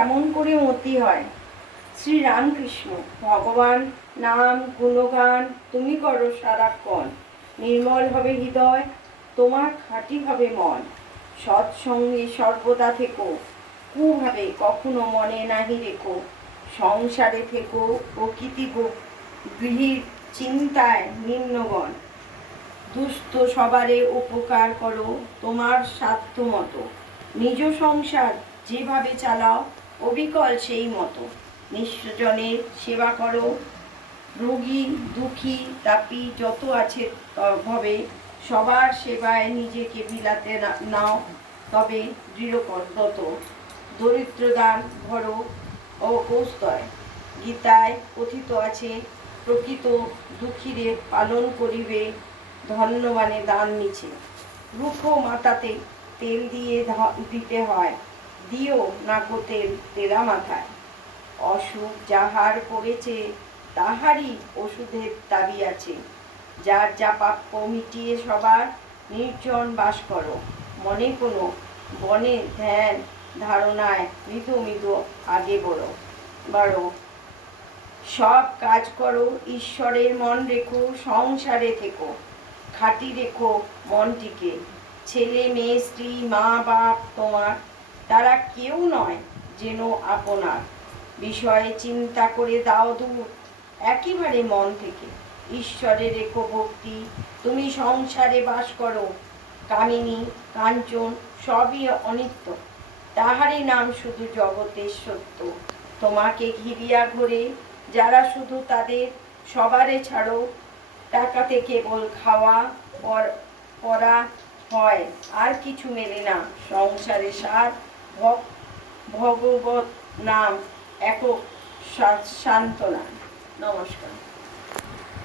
কেমন করে মতি হয়? শ্রী রামকৃষ্ণ ভগবান, নাম, গুণগান, তুমি করো সারাক্ষণ। নির্মল হবে হৃদয়, তোমার খাঁটি হবে মন। সৎসঙ্গে সর্বদা থেকো, কুভাবে কখনো মনে নাহি রেখো। সংসারে থেকো, প্রকৃতি গৃহীর চিন্তায় নিম্নগণ। দুস্থ সবারে উপকার করো তোমার সাধ্য মতো নিজ সংসার যেভাবে চালাও অবিকল সেই মতো। নিঃস্বজনের সেবা করো। রোগী, দুঃখী, তাপি যত আছে ভবে সবার সেবায় নিজেকে বিলাতে নাও, তবে দৃঢ়কর্তত দরিদ্র দান ভরো ও কৌস্তয়। গীতায় কথিত আছে, প্রকৃত দুঃখীরে পালন করিবে, ধন্যবানে দান নিচে। রুক্ষ মাথাতে তেল দিয়ে দিতে হয়। দিও না গো তেল মাথায়। অসুখ যাহার পড়েছে, তাহারই ওষুধের দাবি আছে। যার যা প্রাপ্য মিটিয়ে সবার, নির্জন বাস করো। মনে কোনো বনে ধ্যান ধারণায় মৃদু মৃদু আগে বড়ো। বাড়ো সব কাজ করো, ঈশ্বরের মন রেখো, সংসারে থেকো। খাঁটি রেখো মনটিকে। ছেলে, মেয়ে, স্ত্রী, মা, বাপ, তোমার তারা কেউ নয় যেন আপনার। বিষয়ে চিন্তা করে দাও দূর একেবারে মন থেকে। ঈশ্বরের রেখো ভক্তি তুমি সংসারে বাস করো। কামিনী, কাঞ্চন, সবই অনিত্য। তাহারই নাম শুধু জগতের সত্য। তোমাকে ঘিরিয়া ঘুরে, যারা শুধু তাদের সবারে ছাড়ো টাকাতে কেবল খাওয়া পর- পরা হয়, আর কিছু মেলে না। সংসারে সার ভগবত নাম একক সান্ত্বনা। নমস্কার।